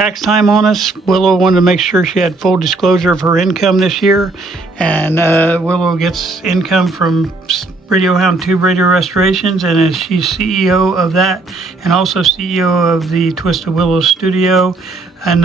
tax time on us. Willow wanted to make sure she had full disclosure of her income this year, and Willow gets income from Radio Hound Tube Radio Restorations, and she's CEO of that, and also CEO of the Twisted Willow Studio. And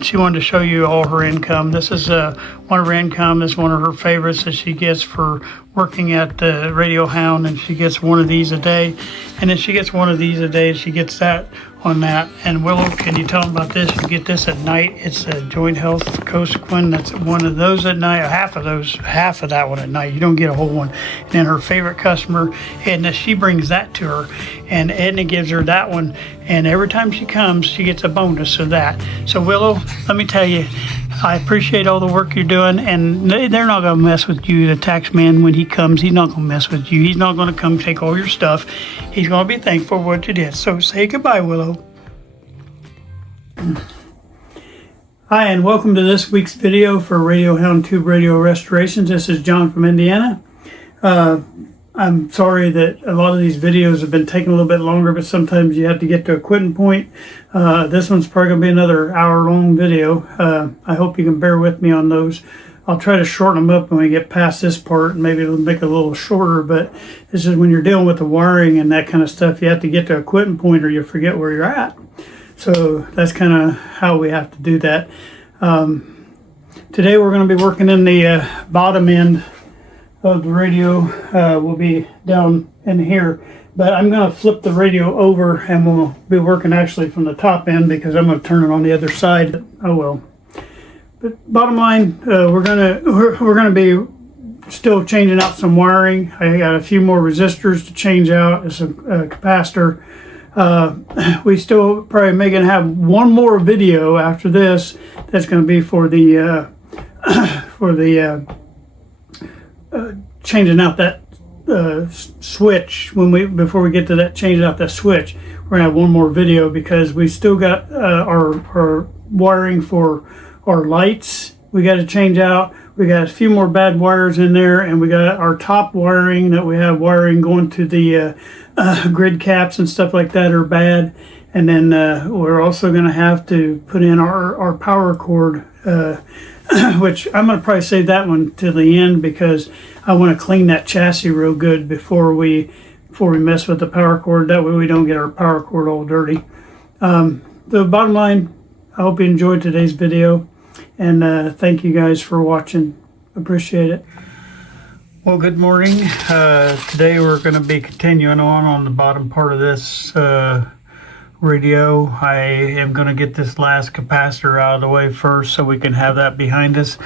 she wanted to show you all her income. This is one of her income. This is one of her favorites that she gets for working at Radio Hound, and she gets one of these a day. And then she gets one of these a day. She gets that on that. And Willow, can you tell them about this? You get this at night. It's a Joint Health Cosequin. That's one of those at night. Half of that one at night. You don't get a whole one. And then her favorite customer, Edna, she brings that to her, and Edna gives her that one. And every time she comes, she gets a bonus of that. So Willow, let me tell you, I appreciate all the work you're doing, and they're not going to mess with you. The tax man, when he comes, he's not going to mess with you. He's not going to come take all your stuff. He's going to be thankful for what you did. So say goodbye, Willow. Hi, and welcome to this week's video for Radio Hound Tube Radio Restorations. This is John from Indiana. I'm sorry that a lot of these videos have been taking a little bit longer, but sometimes you have to get to a quitting point. This one's probably going to be another hour-long video. I hope you can bear with me on those. I'll try to shorten them up when we get past this part, and maybe it'll make it a little shorter, but it's just when you're dealing with the wiring and that kind of stuff, you have to get to a quitting point or you forget where you're at. So that's kind of how we have to do that. Today we're going to be working in the bottom end of the radio. Will be down in here, but I'm going to flip the radio over and we'll be working actually from the top end because I'm going to turn it on the other side. Oh well. But bottom line, we're gonna be still changing out some wiring. I got a few more resistors to change out. It's a capacitor. We still probably may gonna have one more video after this. That's going to be for the changing out that switch. Before we get to that, changing out that switch, we're gonna have one more video because we still got our wiring for our lights we got to change out. We got a few more bad wires in there, and we got our top wiring that we have wiring going to the grid caps and stuff like that are bad. And then we're also going to have to put in our power cord, which I'm going to probably save that one to the end because I want to clean that chassis real good before we mess with the power cord. That way we don't get our power cord all dirty. The bottom line, I hope you enjoyed today's video, and thank you guys for watching. Appreciate it. Well, good morning. Today we're going to be continuing on the bottom part of this radio. I am going to get this last capacitor out of the way first so we can have that behind us.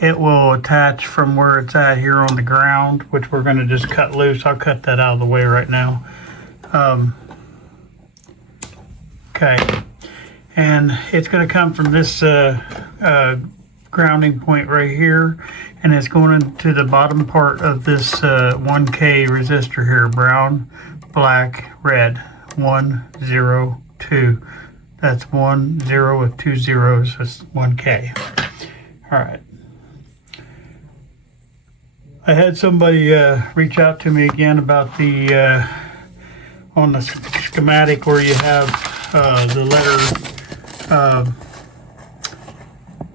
It will attach from where it's at here on the ground, which we're going to just cut loose. I'll cut that out of the way right now. Okay, and it's going to come from this grounding point right here, and it's going into the bottom part of this 1K resistor here, brown, black, red, 1, 0, 2. That's 1, 0 with 2 zeros. That's 1K. All right. I had somebody reach out to me again about the on the schematic where you have the letter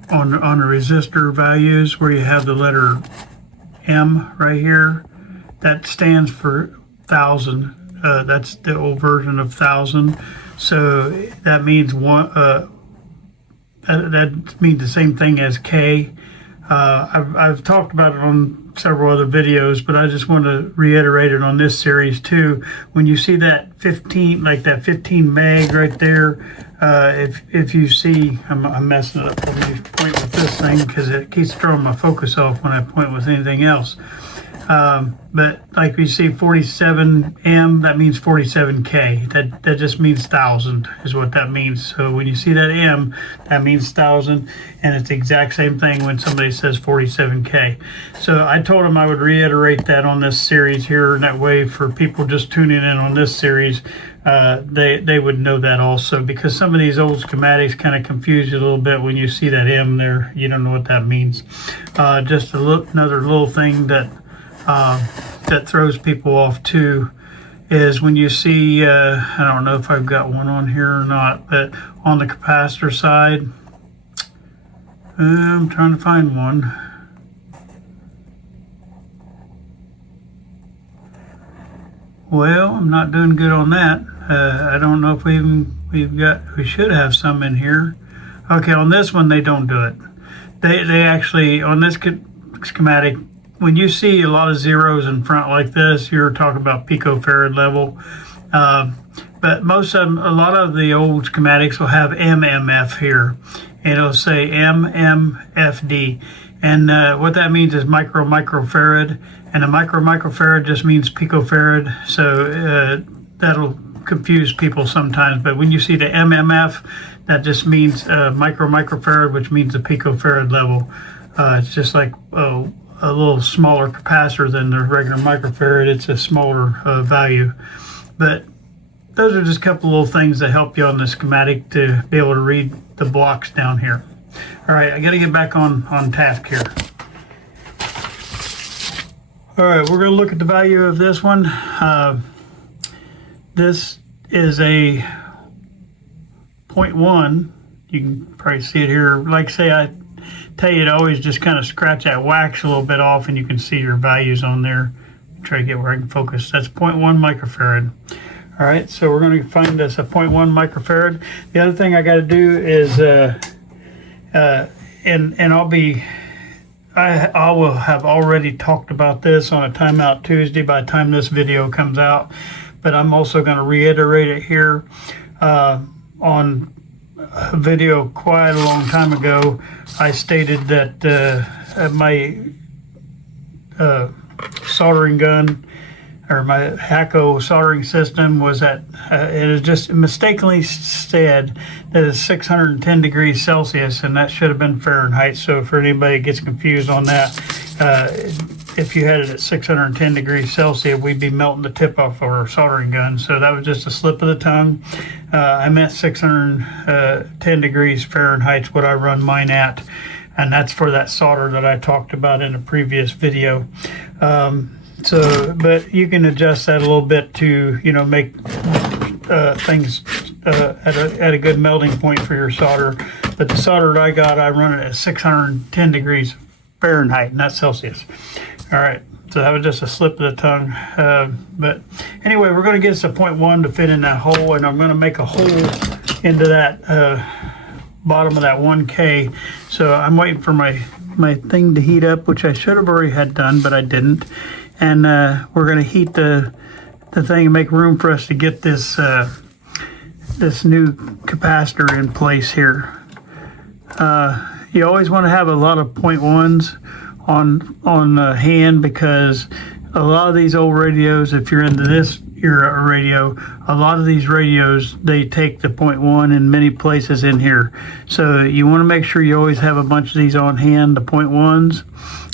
on the resistor values, where you have the letter M right here. That stands for 1000. That's the old version of 1000. So that means one. That means the same thing as K. I've talked about it on several other videos, but I just want to reiterate it on this series too. When you see that 15, like that 15 meg right there, if you see, I'm messing it up. Let me point with this thing because it keeps throwing my focus off when I point with anything else. But like we see 47M, that means 47K. That just means 1000 is what that means. So when you see that M, that means 1000, and it's the exact same thing when somebody says 47K. So I told them I would reiterate that on this series here, and that way for people just tuning in on this series, they would know that also, because some of these old schematics kind of confuse you a little bit when you see that M there. You don't know what that means. Just another little thing that throws people off too is when you see, I don't know if I've got one on here or not, but on the capacitor side, I'm trying to find one. Well, I'm not doing good on that. I don't know if we should have some in here. Okay, on this one they don't do it. They actually, on this schematic, when you see a lot of zeros in front like this, you're talking about picofarad level. But most of them, a lot of the old schematics will have MMF here. And it'll say MMFD. And what that means is microfarad. And a microfarad just means picofarad. So that'll confuse people sometimes. But when you see the MMF, that just means microfarad, which means the picofarad level. It's just like a little smaller capacitor than the regular microfarad. It's a smaller value. But those are just a couple little things that help you on the schematic to be able to read the blocks down here. All right, I got to get back on task here. All right, we're going to look at the value of this one. This is a 0.1. You can probably see it here. Like say I tell you to always just kind of scratch that wax a little bit off and you can see your values on there. Try to get where I can focus. That's 0.1 microfarad. All right, so we're going to find this a 0.1 microfarad. The other thing I got to do is, I will have already talked about this on a Timeout Tuesday by the time this video comes out, but I'm also going to reiterate it here on a video quite a long time ago. I stated that my soldering gun, or my Hakko soldering system, was at, it is just mistakenly said that it's 610 degrees Celsius, and that should have been Fahrenheit. So for anybody that gets confused on that, if you had it at 610 degrees Celsius, we'd be melting the tip off of our soldering gun. So that was just a slip of the tongue. I meant 610 degrees Fahrenheit is what I run mine at, and that's for that solder that I talked about in a previous video. So, but you can adjust that a little bit to, you know, make things at a good melting point for your solder. But the solder that I got, I run it at 610 degrees Fahrenheit, not Celsius. All right, so that was just a slip of the tongue. But anyway, we're going to get us a 0.1 to fit in that hole, and I'm going to make a hole into that bottom of that 1K. So I'm waiting for my thing to heat up, which I should have already had done, but I didn't. And we're going to heat the thing and make room for us to get this this new capacitor in place here. You always want to have a lot of 0.1s on hand, because a lot of these old radios, if you're into this era radio, a lot of these radios, they take the 0.1 in many places in here. So you want to make sure you always have a bunch of these on hand, the 0.1s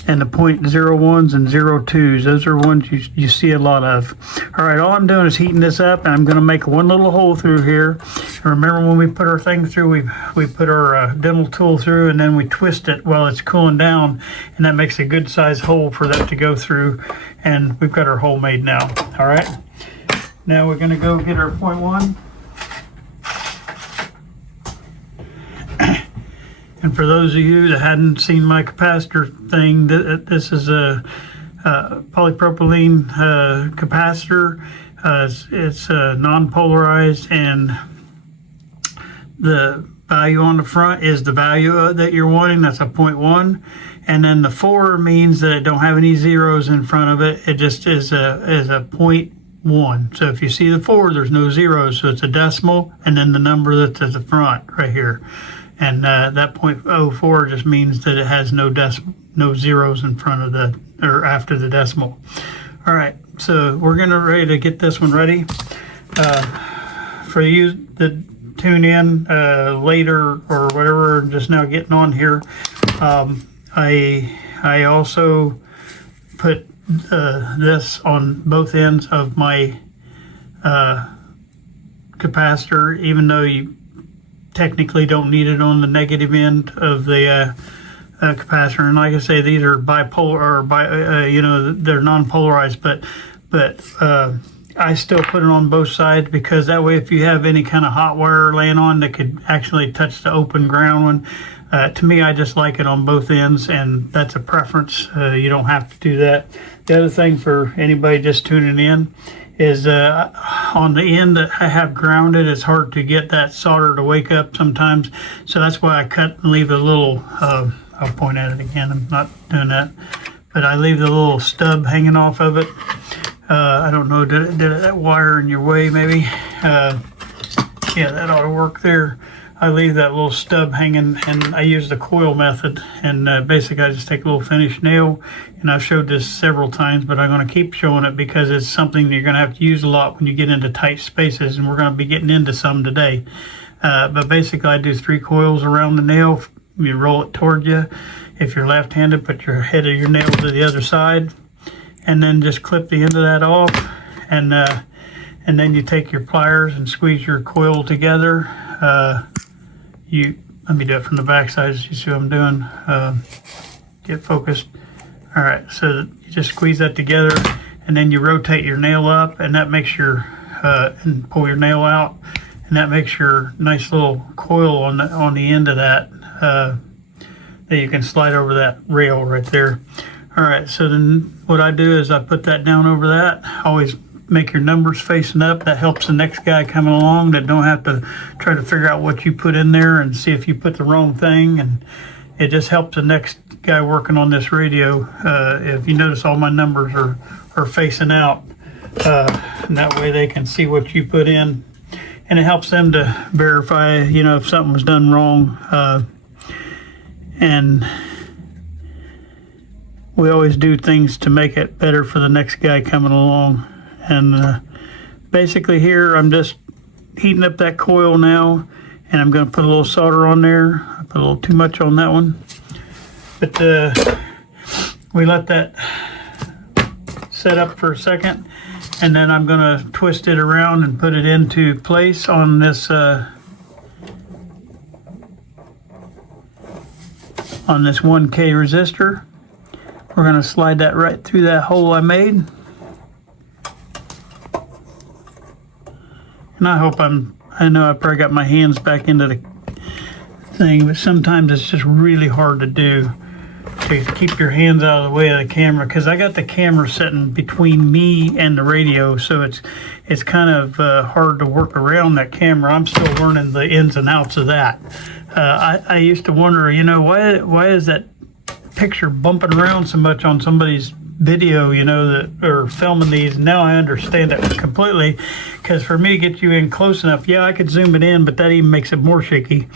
and the 0.01s and 02s. Those are ones you see a lot of. All right, all I'm doing is heating this up, and I'm going to make one little hole through here. And remember, when we put our thing through, we put our dental tool through, and then we twist it while it's cooling down, and that makes a good size hole for that to go through. And we've got our hole made now. All right, now we're going to go get our 0.1. And for those of you that hadn't seen my capacitor thing, this is a polypropylene capacitor. It's non-polarized, and the value on the front is the value that you're wanting. That's a 0.1. And then the 4 means that it don't have any zeros in front of it. It just is a 0.1. So if you see the 4, there's no zeros. So it's a decimal, and then the number that's at the front right here. And that 0.04 just means that it has no zeros in front of the, or after the decimal. All right, so we're ready to get this one ready. For you that tune in later or whatever, just now getting on here, I also put this on both ends of my capacitor, even though you technically don't need it on the negative end of the capacitor. And like I say, these are bipolar, or they're non-polarized, but I still put it on both sides because that way if you have any kind of hot wire laying on that could actually touch the open ground one, to me I just like it on both ends, and that's a preference. You don't have to do that. The other thing for anybody just tuning in is on the end that I have grounded, it's hard to get that solder to wake up sometimes, so that's why I cut and leave a little I'll point at it again, I'm not doing that, but I leave the little stub hanging off of it. I don't know, did that wire in your way maybe? Yeah, that ought to work there. I leave that little stub hanging, and I use the coil method, and basically I just take a little finished nail, and I've showed this several times, but I'm going to keep showing it because it's something you're going to have to use a lot when you get into tight spaces, and we're going to be getting into some today. But basically I do 3 coils around the nail. You roll it toward you. If you're left-handed, put your head of your nail to the other side, and then just clip the end of that off, and then you take your pliers and squeeze your coil together. Let me do it from the back side so you see what I'm doing. Get focused. All right, so you just squeeze that together, and then you rotate your nail up, and that makes your and pull your nail out, and that makes your nice little coil on the end of that that you can slide over that rail right there. All right, so then what I do is I put that down over that. Always make your numbers facing up. That helps the next guy coming along that don't have to try to figure out what you put in there and see if you put the wrong thing, and it just helps the next guy working on this radio. If you notice, all my numbers are facing out, and that way they can see what you put in, and it helps them to verify, if something was done wrong. And we always do things to make it better for the next guy coming along. And basically here I'm just heating up that coil now, and I'm going to put a little solder on there. I put a little too much on that one, but we let that set up for a second, and then I'm going to twist it around and put it into place on this 1K resistor. We're going to slide that right through that hole I made. And I know I probably got my hands back into the thing, but sometimes it's just really hard to do, to keep your hands out of the way of the camera, because I got the camera sitting between me and the radio, so it's kind of hard to work around that camera. I'm still learning the ins and outs of that. I used to wonder, why is that picture bumping around so much on somebody's video, that are filming these. Now I understand it completely, because for me, get you in close enough, yeah, I could zoom it in, but that even makes it more shaky.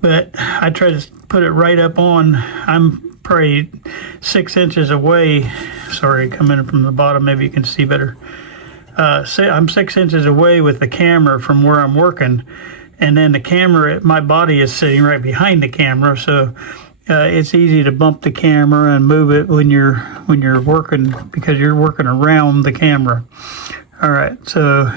But I try to put it right up on. I'm probably 6 inches away. Sorry, coming in from the bottom, maybe you can see better. I'm 6 inches away with the camera from where I'm working, and then the camera, my body is sitting right behind the camera, so it's easy to bump the camera and move it when you're working, because you're working around the camera. All right, so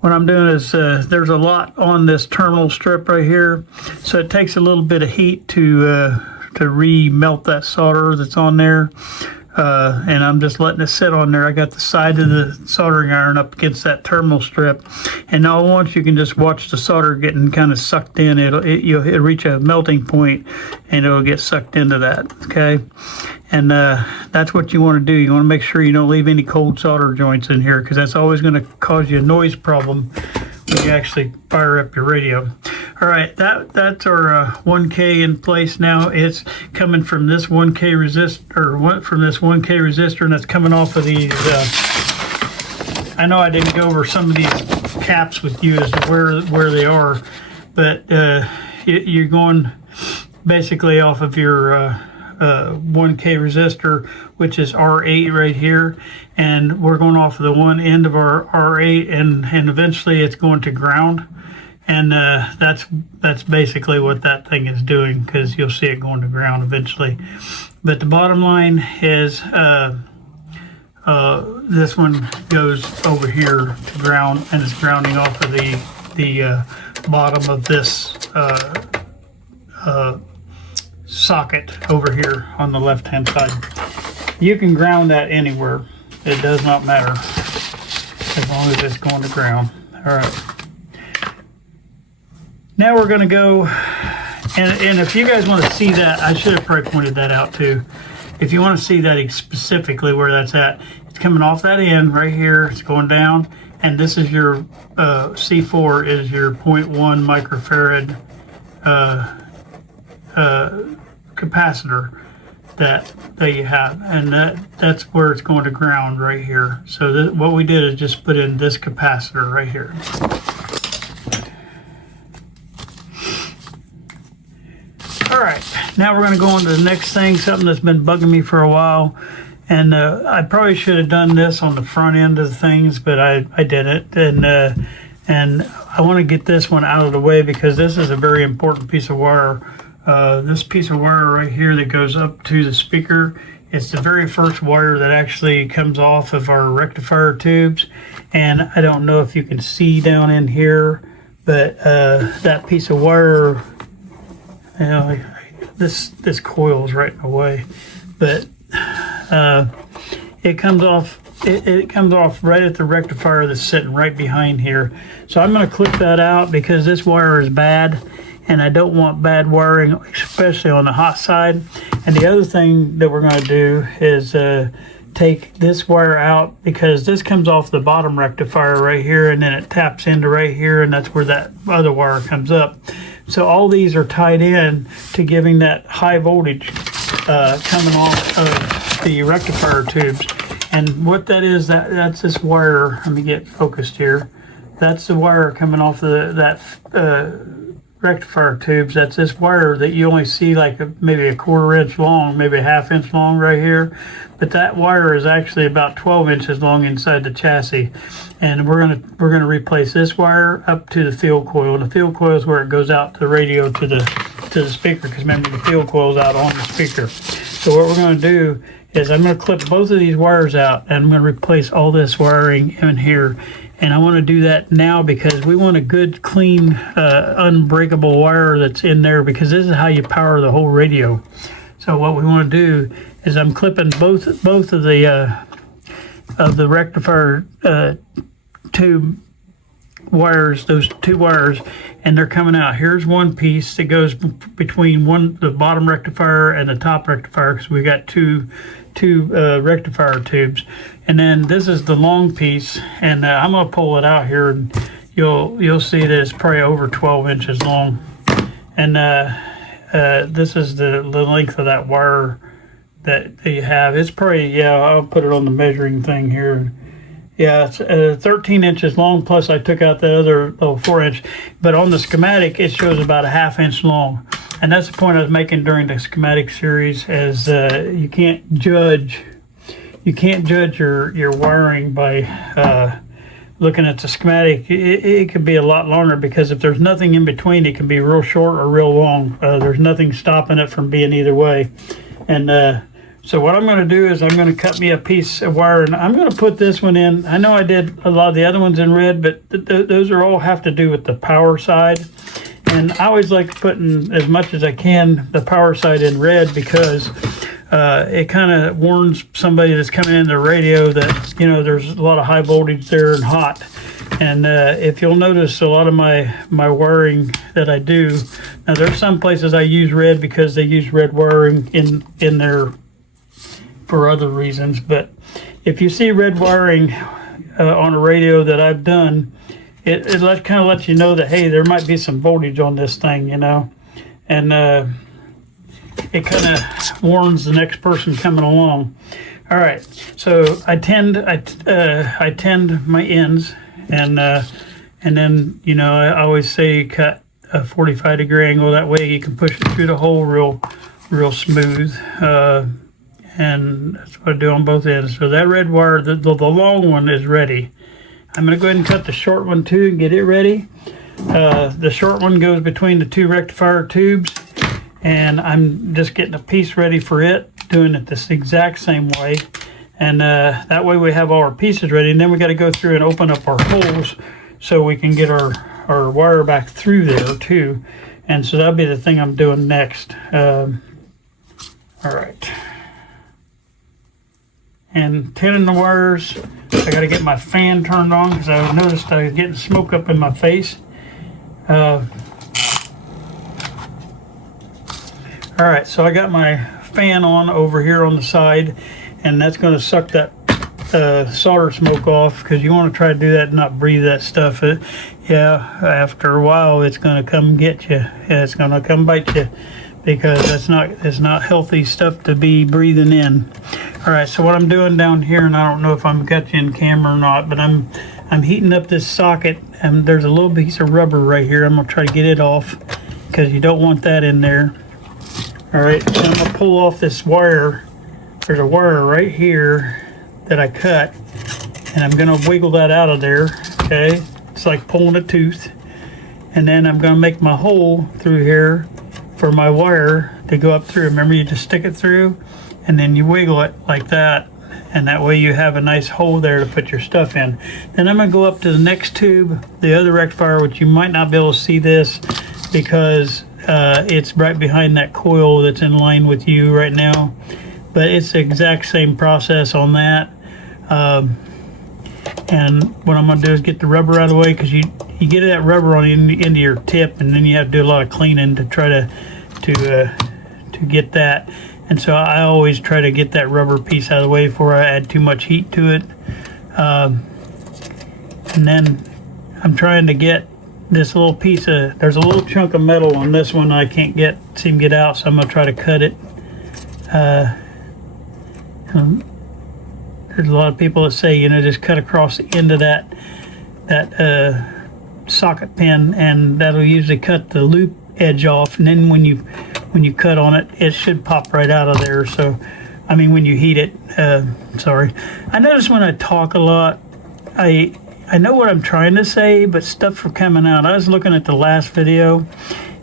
what I'm doing is there's a lot on this terminal strip right here, so it takes a little bit of heat to re-melt that solder that's on there. And I'm just letting it sit on there. I got the side of the soldering iron up against that terminal strip, and now once you can just watch the solder getting kind of sucked in. It'll reach a melting point, and it'll get sucked into that. Okay, and that's what you want to do. You want to make sure you don't leave any cold solder joints in here, because that's always going to cause you a noise problem when you actually fire up your radio. All right, that's our 1K in place now. It's coming from this 1K resistor, and it's coming off of these. I know I didn't go over some of these caps with you as to where they are, but you're going basically off of your 1K resistor, which is R8 right here, and we're going off of the one end of our R8, and eventually it's going to ground. And that's basically what that thing is doing, because you'll see it going to ground eventually. But the bottom line is this one goes over here to ground, and it's grounding off of the bottom of this socket over here on the left-hand side. You can ground that anywhere. It does not matter. as long as it's going to ground. All right. Now we're going to go, and if you guys want to see that, I should have probably pointed that out too. If you want to see that specifically where that's at, it's coming off that end right here. It's going down, and this is your C4 is your 0.1 microfarad capacitor that you have, and that's where it's going to ground right here. So what we did is just put in this capacitor right here. All right, now we're going to go on to the next thing, something that's been bugging me for a while, and I probably should have done this on the front end of the things, but I didn't, and I want to get this one out of the way because this is a very important piece of wire. This piece of wire right here that goes up to the speaker, it's the very first wire that actually comes off of our rectifier tubes, and I don't know if you can see down in here, but that piece of wire, you know, this coil is right in the way, but it comes off. It comes off right at the rectifier that's sitting right behind here. So I'm going to clip that out because this wire is bad, and I don't want bad wiring, especially on the hot side. And the other thing that we're going to do is take this wire out because this comes off the bottom rectifier right here, and then it taps into right here, and that's where that other wire comes up. So all these are tied in to giving that high voltage coming off of the rectifier tubes. And what that is, that's this wire. Let me get focused here. That's the wire coming off of that rectifier tubes. That's this wire that you only see like maybe a 1/4 inch long, maybe a 1/2 inch long right here. But that wire is actually about 12 inches long inside the chassis. And we're gonna replace this wire up to the field coil. And the field coil is where it goes out to the radio to the speaker, because remember the field coil is out on the speaker. So what we're going to do is I'm going to clip both of these wires out, and I'm going to replace all this wiring in here. And I want to do that now because we want a good, clean, unbreakable wire that's in there, because this is how you power the whole radio. So what we want to do is I'm clipping both of the rectifier tube wires, those two wires, and they're coming out. Here's one piece that goes between the bottom rectifier and the top rectifier, because we got two rectifier tubes. And then this is the long piece, and I'm going to pull it out here, and you'll see that it's probably over 12 inches long. And this is the length of that wire that you have. It's probably, yeah, I'll put it on the measuring thing here. Yeah, it's 13 inches long, plus I took out the other 4 inch. But on the schematic, it shows about a 1/2 inch long. And that's the point I was making during the schematic series, is you can't judge your wiring by looking at the schematic. It could be a lot longer, because if there's nothing in between, it can be real short or real long. There's nothing stopping it from being either way. And so what I'm going to do is I'm going to cut me a piece of wire, and I'm going to put this one in. I know I did a lot of the other ones in red, but those are all have to do with the power side. And I always like putting as much as I can the power side in red, because it kind of warns somebody that's coming in the radio that, you know, there's a lot of high voltage there and hot. And if you'll notice, a lot of my wiring that I do, now there's some places I use red because they use red wiring in there for other reasons. But if you see red wiring on a radio that I've done, it kind of lets you know that, hey, there might be some voltage on this thing, you know. And it kind of warns the next person coming along. All right, so I tend my ends, and then, you know, I always say cut a 45-degree angle. That way you can push it through the hole real smooth. And that's what I do on both ends. So that red wire, the long one, is ready. I'm going to go ahead and cut the short one too and get it ready. The short one goes between the two rectifier tubes, and I'm just getting a piece ready for it, doing it this exact same way. And that way we have all our pieces ready, and then we got to go through and open up our holes so we can get our wire back through there too. And so that'll be the thing I'm doing next. All right. and tinning the wires. I got to get my fan turned on because I noticed I was getting smoke up in my face. All right, so I got my fan on over here on the side, and that's going to suck that solder smoke off, because you want to try to do that and not breathe that stuff. Yeah, after a while it's going to come get you. It's going to come bite you, because it's not healthy stuff to be breathing in. All right, so what I'm doing down here, and I don't know if I'm got you in camera or not, but I'm heating up this socket, and there's a little piece of rubber right here. I'm gonna try to get it off, because you don't want that in there. All right, so I'm gonna pull off this wire. There's a wire right here that I cut, and I'm gonna wiggle that out of there. Okay, it's like pulling a tooth. And then I'm gonna make my hole through here for my wire to go up through. Remember, you just stick it through and then you wiggle it like that, and that way you have a nice hole there to put your stuff in. Then I'm gonna go up to the next tube, the other rectifier, which you might not be able to see this because it's right behind that coil that's in line with you right now, but it's the exact same process on that. And what I'm gonna do is get the rubber out of the way, because you get that rubber on into your tip, and then you have to do a lot of cleaning to try to get that. And so I always try to get that rubber piece out of the way before I add too much heat to it. And then I'm trying to get this little piece of, there's a little chunk of metal on this one I can't seem to get out, so I'm gonna try to cut it. There's a lot of people that say, just cut across the end of that socket pin, and that'll usually cut the loop edge off, and then when you cut on it, it should pop right out of there. So I mean, when you heat it. Sorry, I notice when I talk a lot, I know what I'm trying to say, but stuff for coming out. I was looking at the last video,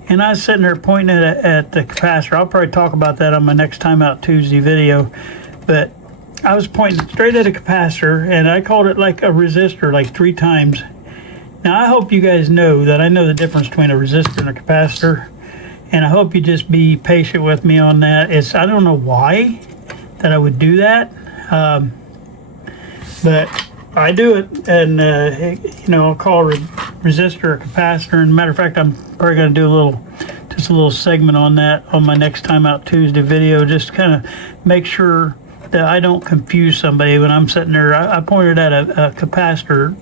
and I was sitting there pointing at the capacitor. I'll probably talk about that on my next Time Out Tuesday video, but I was pointing straight at a capacitor, and I called it like a resistor like 3 times. Now, I hope you guys know that I know the difference between a resistor and a capacitor, and I hope you just be patient with me on that. I don't know why that I would do that, but I do it, and I'll call a resistor a capacitor. And matter of fact, I'm probably going to do just a little segment on that on my next Time Out Tuesday video, just to kind of make sure that I don't confuse somebody when I'm sitting there. I pointed at a capacitor,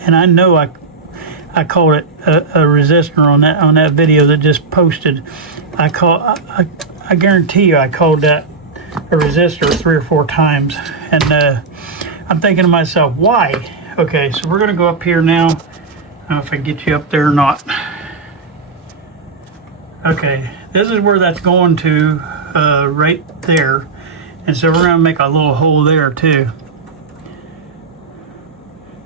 and I know I called it a resistor on that video that just posted. I guarantee you I called that a resistor 3 or 4 times, and I'm thinking to myself, why? Okay, so we're gonna go up here now. I don't know if I can get you up there or not. Okay, this is where that's going to, right there. And so we're going to make a little hole there too.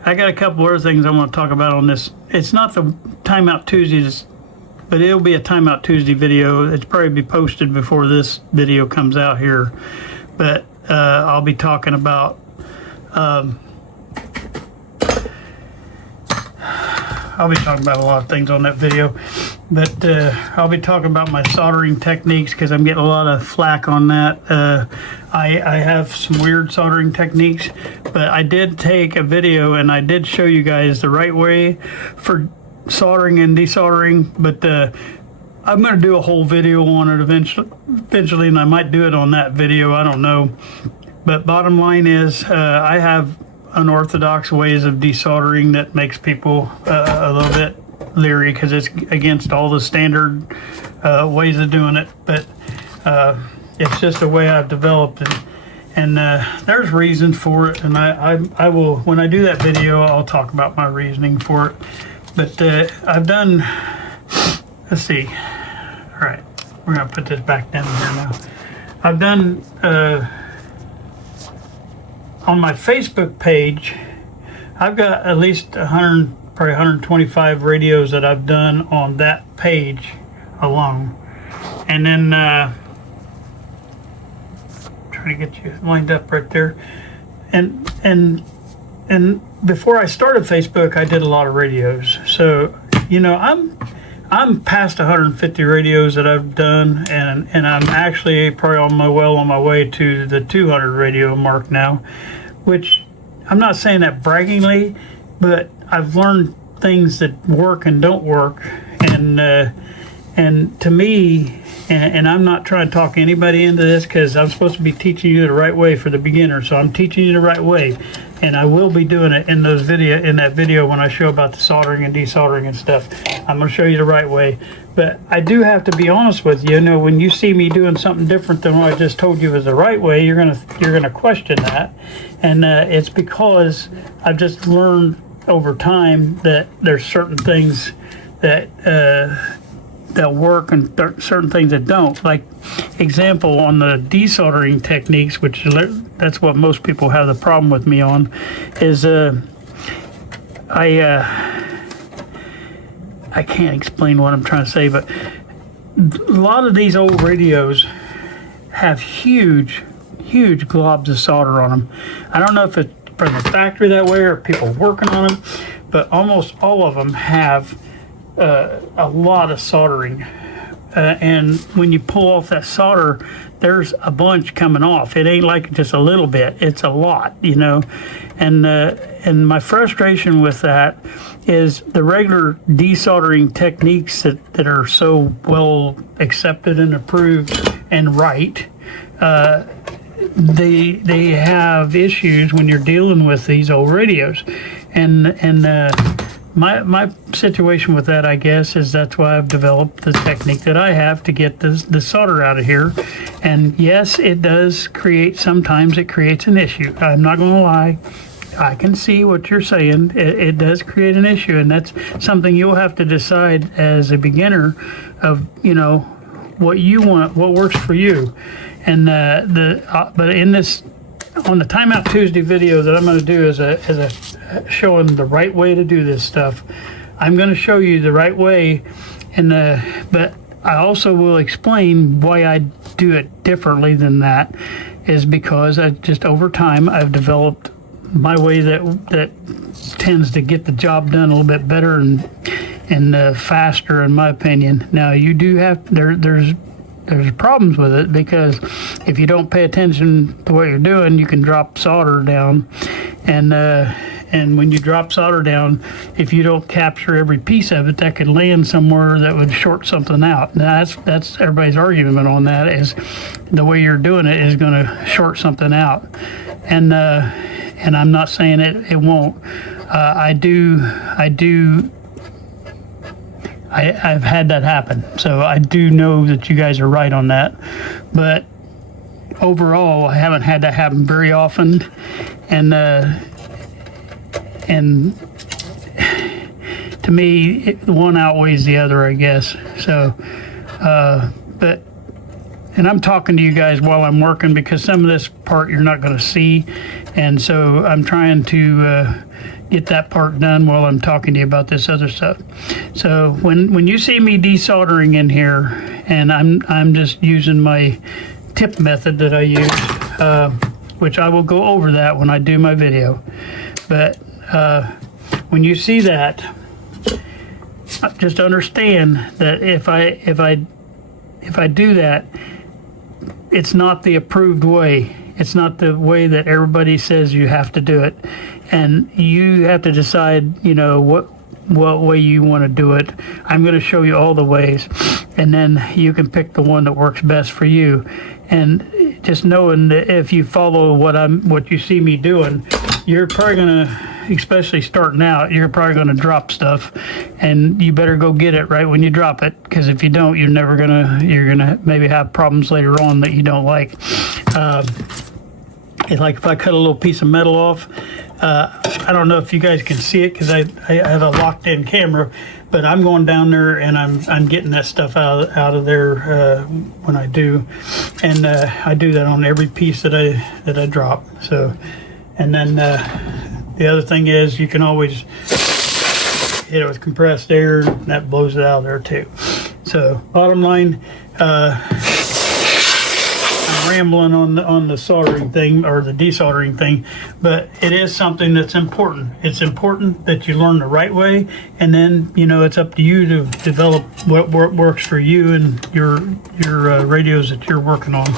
I got a couple other things I want to talk about on this. It's not the Time Out Tuesdays, but it'll be a Time Out Tuesday video. It's probably be posted before this video comes out here. But I'll be talking about a lot of things on that video. But I'll be talking about my soldering techniques, because I'm getting a lot of flack on that. I have some weird soldering techniques, but I did take a video and I did show you guys the right way for soldering and desoldering. But I'm going to do a whole video on it eventually, and I might do it on that video. I don't know. But bottom line is, I have unorthodox ways of desoldering that makes people a little bit leery, because it's against all the standard ways of doing it. But it's just a way I've developed it, and there's reasons for it, and I will, when I do that video, I'll talk about my reasoning for it. But I've done, let's see, all right, we're gonna put this back down here now. I've done on my Facebook page, I've got at least 100, probably 125 radios that I've done on that page alone. And then trying to get you lined up right there. And before I started Facebook, I did a lot of radios. So I'm I'm past 150 radios that I've done, and I'm actually probably on my way to the 200 radio mark now, which I'm not saying that braggingly, but I've learned things that work and don't work, and to me, and I'm not trying to talk anybody into this because I'm supposed to be teaching you the right way for the beginner, so I'm teaching you the right way, and I will be doing it in that video when I show about the soldering and desoldering and stuff. I'm going to show you the right way, but I do have to be honest with you. You know, when you see me doing something different than what I just told you is the right way, you're gonna question that, and it's because I've just learned over time that there's certain things that work and certain things that don't. Like example on the desoldering techniques, which that's what most people have the problem with me on, is I can't explain what I'm trying to say, but a lot of these old radios have huge globs of solder on them. I don't know if it's from the factory that way or people working on them, but almost all of them have a lot of soldering, and when you pull off that solder, there's a bunch coming off. It ain't like just a little bit, it's a lot, you know. And my frustration with that is the regular desoldering techniques that are so well accepted and approved and right, they have issues when you're dealing with these old radios, and my situation with that, I guess, is that's why I've developed the technique that I have to get the solder out of here. And yes, it does sometimes it creates an issue. I'm not going to lie. I can see what you're saying. It does create an issue, and that's something you'll have to decide as a beginner of, you know, what you want, what works for you. And but in this, on the Timeout Tuesday video that I'm going to do as a showing the right way to do this stuff, I'm going to show you the right way, and but I also will explain why I do it differently than that, is because I just over time I've developed my way that tends to get the job done a little bit better and faster, in my opinion. Now you do have there's problems with it, because if you don't pay attention to what you're doing, you can drop solder down, and when you drop solder down, if you don't capture every piece of it, that could land somewhere that would short something out. Now that's everybody's argument on that, is the way you're doing it is going to short something out, and I'm not saying it won't. I've had that happen, so I do know that you guys are right on that. But overall, I haven't had that happen very often, and to me, one outweighs the other, I guess. So, and I'm talking to you guys while I'm working, because some of this part you're not going to see, and so I'm trying to get that part done while I'm talking to you about this other stuff. So when you see me desoldering in here, and I'm just using my tip method that I use, which I will go over that when I do my video. But when you see that, just understand that if I do that, it's not the approved way. It's not the way that everybody says you have to do it, and you have to decide, you know, what way you want to do it. I'm going to show you all the ways, and then you can pick the one that works best for you. And just knowing that if you follow what you see me doing, you're probably going to, especially starting out, you're probably going to drop stuff, and you better go get it right when you drop it, because if you don't, you're gonna maybe have problems later on that you don't like. Like if I cut a little piece of metal off, I don't know if you guys can see it because I have a locked-in camera, but I'm going down there and I'm getting that stuff out of there when I do, and I do that on every piece that I drop. So, and then the other thing is you can always hit it with compressed air, and that blows it out of there too. So bottom line, rambling on the soldering thing or the desoldering thing, but it is something that's important. It's important that you learn the right way, and then it's up to you to develop what works for you and your radios that you're working on.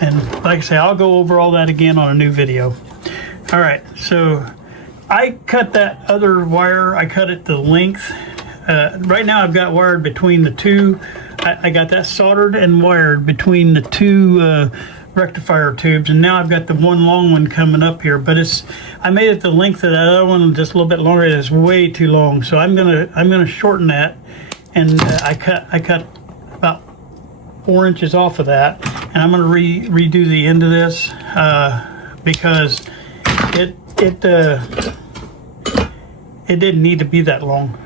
And like I say, I'll go over all that again on a new video. All right, so I cut that other wire. I cut it to length. Right now I've got wired between the two. I got that soldered and wired between the two rectifier tubes, and now I've got the one long one coming up here. But I made it the length of that other one just a little bit longer. It's way too long, so I'm gonna shorten that. And I cut about 4 inches off of that, and I'm gonna redo the end of this because it didn't need to be that long.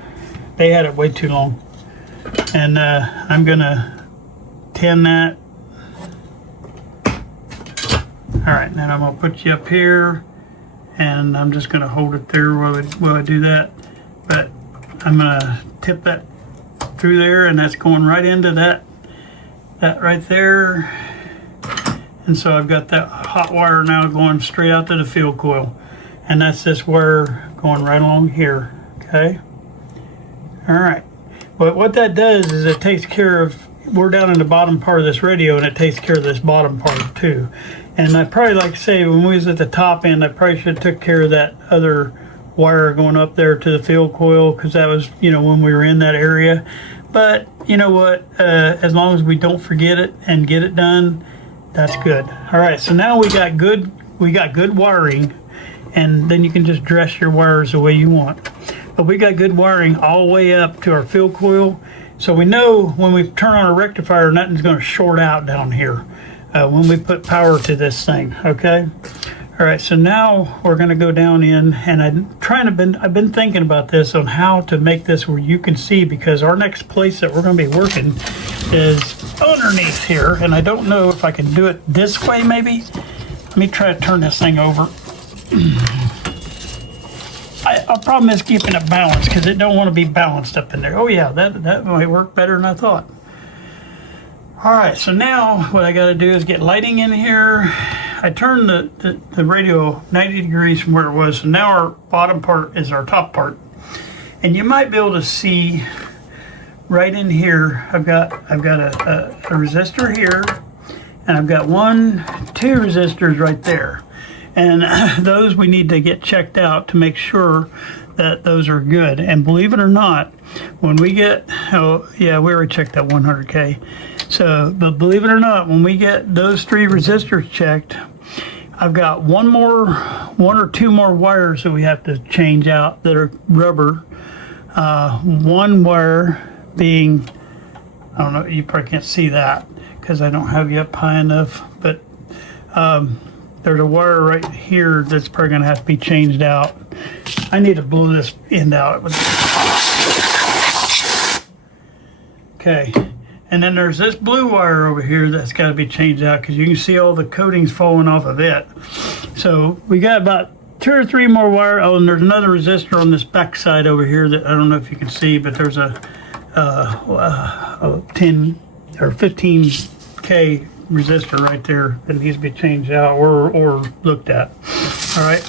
They had it way too long. And I'm gonna tin that. All right, then I'm gonna put you up here, and I'm just gonna hold it there while I do that. But I'm gonna tip that through there, and that's going right into that right there. And so I've got that hot wire now going straight out to the field coil, and that's this wire going right along here. Okay. All right. But what that does is it takes care of, we're down in the bottom part of this radio, and it takes care of this bottom part too. And I probably, like to say, when we was at the top end, I probably should have took care of that other wire going up there to the field coil, because that was, when we were in that area. But you know what? As long as we don't forget it and get it done, that's good. All right. So now we got good wiring, and then you can just dress your wires the way you want. But we got good wiring all the way up to our field coil, so we know when we turn on a rectifier, nothing's going to short out down here when we put power to this thing. Okay. All right. So now we're going to go down in, and I've been thinking about this on how to make this where you can see, because our next place that we're going to be working is underneath here, and I don't know if I can do it this way. Maybe. Let me try to turn this thing over. Our problem is keeping it balanced, because it don't want to be balanced up in there. Oh yeah, that might work better than I thought. All right, so now what I got to do is get lighting in here. I turned the radio 90 degrees from where it was, so now our bottom part is our top part. And you might be able to see right in here, I've got a resistor here, and I've got 2 resistors right there. And those we need to get checked out to make sure that those are good. And believe it or not, when we get, oh yeah, we already checked that 100K. So, but believe it or not, when we get those 3 resistors checked, I've got one or two more wires that we have to change out that are rubber. One wire being, I don't know, you probably can't see that because I don't have you up high enough, but there's a wire right here that's probably going to have to be changed out. I need to blow this end out. Okay, and then there's this blue wire over here that's got to be changed out, because you can see all the coatings falling off of it. So we got about 2 or 3 more wire. Oh, and there's another resistor on this back side over here that I don't know if you can see, but there's a 10 or 15K resistor right there that needs to be changed out or looked at. All right,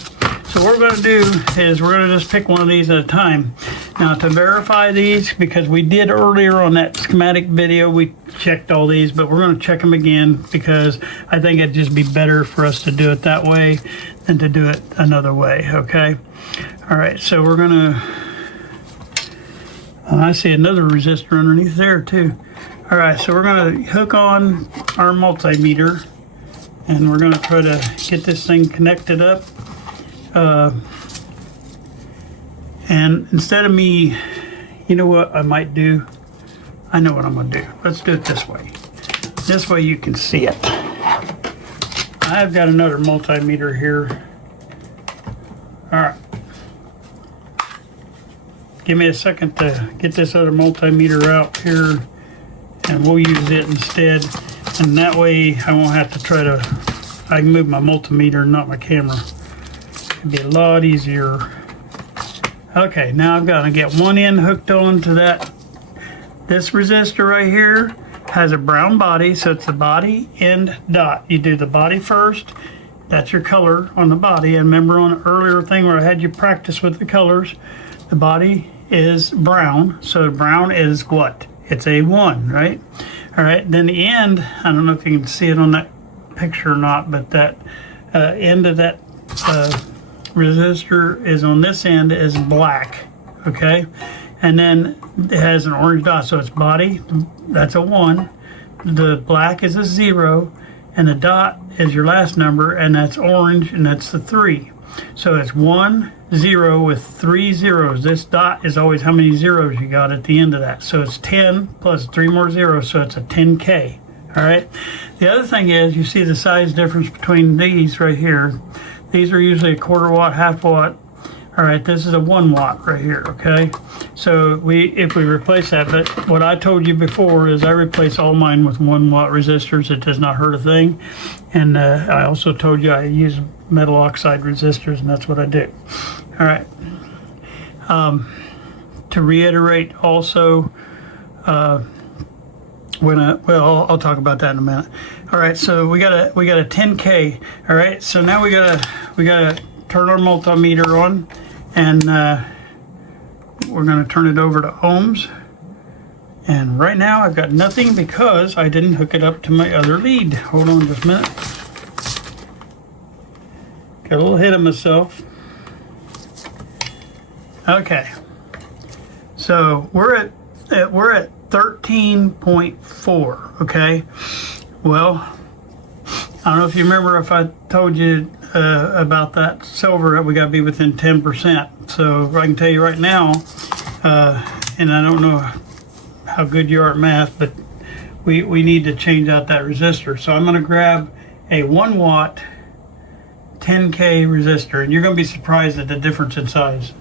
so what we're going to do is we're going to just pick one of these at a time. Now, to verify these, because we did earlier on that schematic video, we checked all these, but we're going to check them again, because I think it'd just be better for us to do it that way than to do it another way. Okay, all right, so we're going to, I see another resistor underneath there too. All right, so we're going to hook on our multimeter, and we're going to try to get this thing connected up. And instead of me, you know what I might do? I know what I'm going to do. Let's do it this way. This way you can see it. I've got another multimeter here. All right. Give me a second to get this other multimeter out here, and we'll use it instead. And that way I won't have to try to, I can move my multimeter and not my camera. It'd be a lot easier. Okay, now I've got to get one end hooked on to this resistor right here, has a brown body, so it's the body and dot. You do the body first. That's your color on the body. And remember on an earlier thing where I had you practice with the colors, the body is brown. So brown is what? It's a 1, right? All right, then the end, I don't know if you can see it on that picture or not, but that end of that resistor is on this end is black, okay? And then it has an orange dot, so it's body, that's a 1. The black is a 0, and the dot is your last number, and that's orange, and that's the 3. So it's 1, 0 with 3 zeros. This dot is always how many zeros you got at the end of that. So it's 10 plus 3 more zeros, so it's a 10K. All right. The other thing is you see the size difference between these right here. These are usually a 1/4 watt, 1/2 watt. All right, this is a 1 watt right here, okay? So if we replace that, but what I told you before is I replace all mine with 1 watt resistors. It does not hurt a thing. And I also told you I use metal oxide resistors, and that's what I do. All right. To reiterate also, I'll talk about that in a minute. All right, so we got a 10K. All right, so now we gotta turn our multimeter on, and we're gonna turn it over to ohms. And right now I've got nothing because I didn't hook it up to my other lead. Hold on just a minute. Got a little ahead of myself. Okay, so we're at 13.4. Okay, well, I don't know if you remember if I told you about that silver, we got to be within 10%. So I can tell you right now, and I don't know how good you are at math, but we need to change out that resistor. So I'm going to grab a 1 watt 10K resistor, and you're going to be surprised at the difference in size.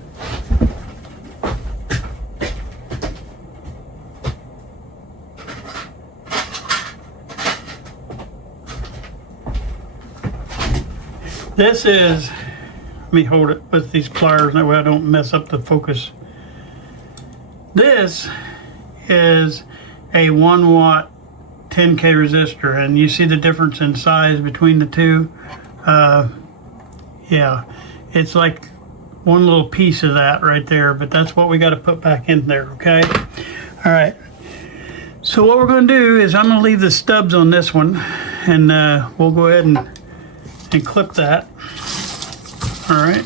This is, let me hold it with these pliers, that way I don't mess up the focus. This is a 1 watt 10K resistor, and you see the difference in size between the two. Yeah, it's like one little piece of that right there, but that's what we got to put back in there, okay? All right, so what we're going to do is I'm going to leave the stubs on this one, and we'll go ahead and clip that. All right.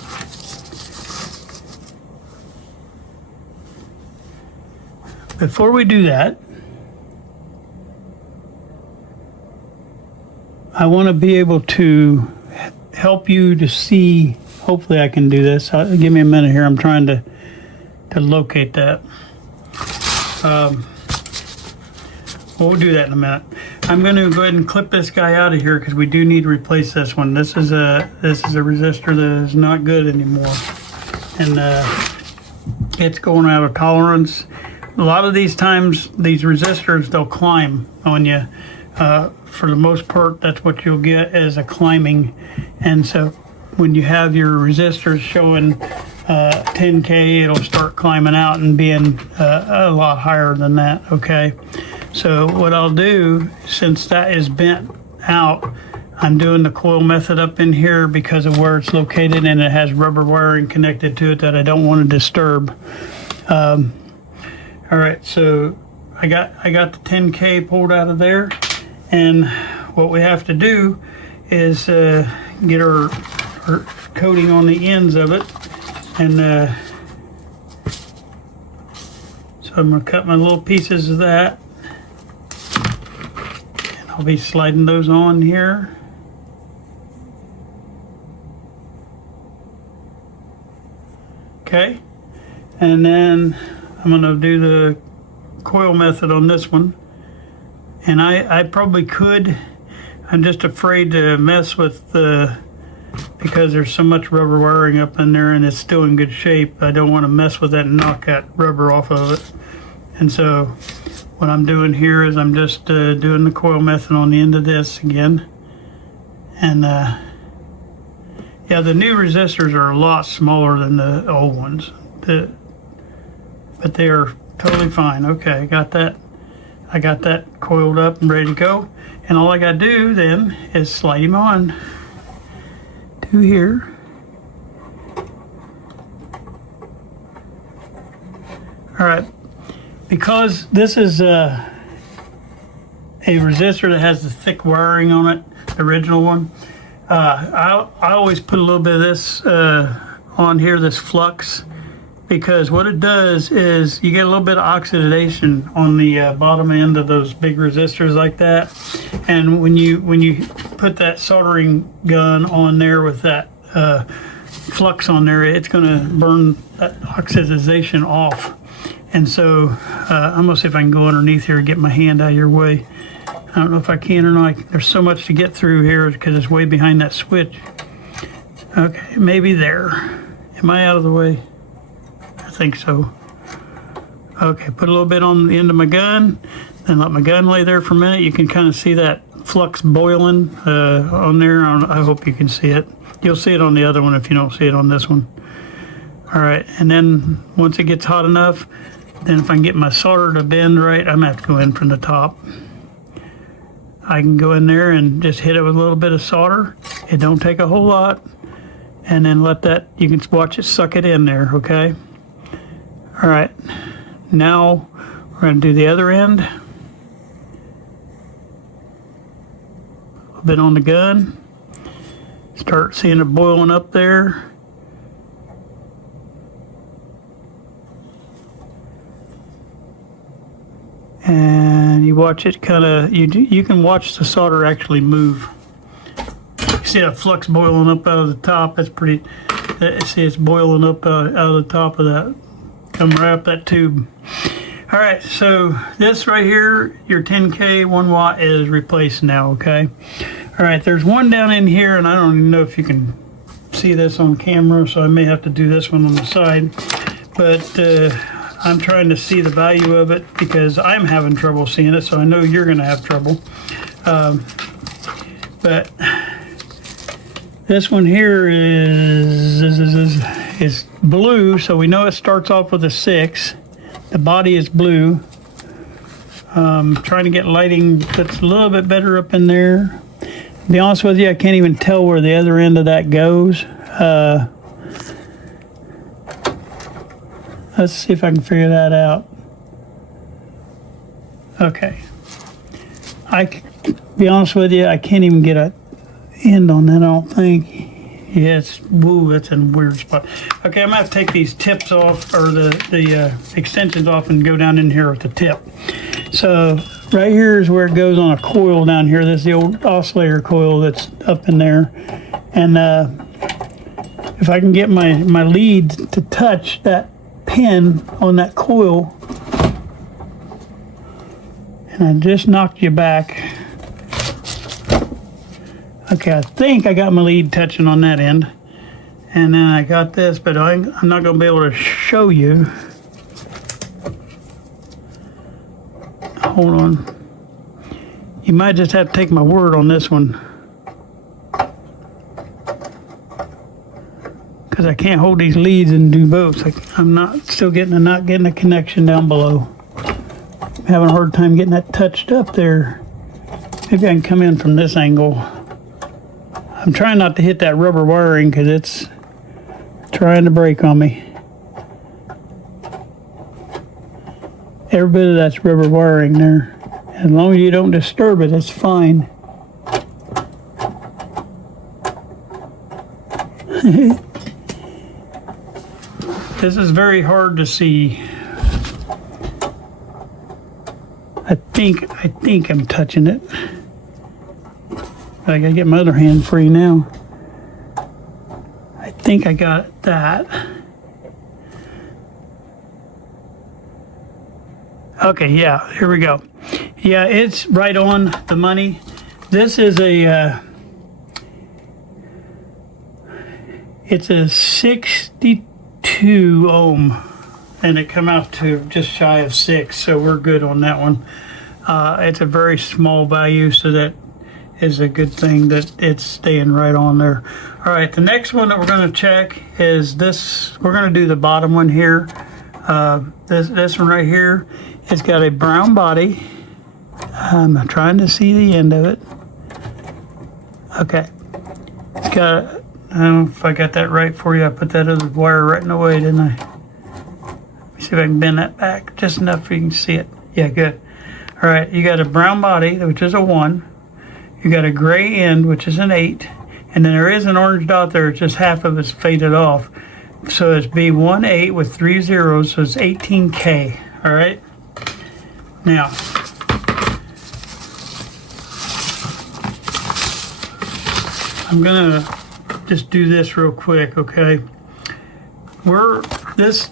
Before we do that, I want to be able to help you to see. Hopefully I can do this. Give me a minute here. I'm trying to locate that. We'll do that in a minute. I'm going to go ahead and clip this guy out of here because we do need to replace this one. This is a resistor that is not good anymore, and it's going out of tolerance. A lot of these times, these resistors, they'll climb on you. For the most part, that's what you'll get is a climbing. And so when you have your resistors showing 10K, it'll start climbing out and being a lot higher than that, okay? So what I'll do, since that is bent out, I'm doing the coil method up in here because of where it's located, and it has rubber wiring connected to it that I don't want to disturb. All right, so I got the 10K pulled out of there, and what we have to do is get our coating on the ends of it, and so I'm going to cut my little pieces of that. I'll be sliding those on here. Okay, and then I'm going to do the coil method on this one. And I probably could. I'm just afraid to mess with because there's so much rubber wiring up in there and it's still in good shape. I don't want to mess with that and knock that rubber off of it. And so what I'm doing here is I'm just doing the coil method on the end of this again. And yeah, the new resistors are a lot smaller than the old ones, but they are totally fine. Okay, got that I got that coiled up and ready to go. And all I got to do then is slide him on to here. All right, because this is a resistor that has the thick wiring on it, the original one, I always put a little bit of this on here, this flux, because what it does is you get a little bit of oxidation on the bottom end of those big resistors like that, and when you put that soldering gun on there with that flux on there, it's going to burn that oxidization off. And so I'm gonna see if I can go underneath here and get my hand out of your way. I don't know if I can or not. There's so much to get through here because it's way behind that switch. Okay, maybe there. Am I out of the way? I think so. Okay, put a little bit on the end of my gun, then let my gun lay there for a minute. You can kind of see that flux boiling on there. I hope you can see it. You'll see it on the other one if you don't see it on this one. All right, and then once it gets hot enough, then if I can get my solder to bend right, I'm gonna have to go in from the top. I can go in there and just hit it with a little bit of solder. It don't take a whole lot. And then let that, you can watch it suck it in there, okay? All right, now we're gonna do the other end. A little bit on the gun. Start seeing it boiling up there. And you watch it kind of, you can watch the solder actually move. You see that flux boiling up out of the top. That's pretty, see it's boiling up out of the top of that, come right up that tube. All right, so this right here, your 10K 1 watt is replaced now, okay? All right, there's one down in here, and I don't even know if you can see this on camera, so I may have to do this one on the side. But I'm trying to see the value of it because I'm having trouble seeing it, so I know you're gonna have trouble. But this one here is blue, so we know it starts off with a 6. The body is blue. Trying to get lighting that's a little bit better up in there. To be honest with you, I can't even tell where the other end of that goes. Let's see if I can figure that out. Okay. Be honest with you, I can't even get an end on that, I don't think. Yeah, woo, that's in a weird spot. Okay, I'm gonna have to take these tips off, or the extensions off, and go down in here with the tip. So right here is where it goes on a coil down here. This is the old oscillator coil that's up in there. And if I can get my lead to touch that pin on that coil, and I just knocked you back. Okay, I think I got my lead touching on that end, and then I got this, but I'm not going to be able to show you. Hold on. You might just have to take my word on this one, because I can't hold these leads and do both. I'm not getting a connection down below. I'm having a hard time getting that touched up there. Maybe I can come in from this angle. I'm trying not to hit that rubber wiring because it's trying to break on me. Every bit of that's rubber wiring there. As long as you don't disturb it, it's fine. This is very hard to see. I think I'm touching it. I gotta get my other hand free now. I think I got that. Okay, yeah, here we go. Yeah, it's right on the money. This is it's a 62 ohm, and it come out to just shy of 6, so we're good on that one. It's a very small value, so that is a good thing that it's staying right on there. All right, the next one that we're going to check is this. We're going to do the bottom one here. This one right here. It's got a brown body, I'm trying to see the end of it. Okay. It's got, I don't know if I got that right for you. I put that other wire right in the way, didn't I? Let me see if I can bend that back just enough so you can see it. Yeah, good. All right, you got a brown body, which is a 1. You got a gray end, which is an 8. And then there is an orange dot there, just half of it's faded off. So it's B18 with 3 zeros, so it's 18K. All right. Now, I'm gonna just do this real quick, okay? This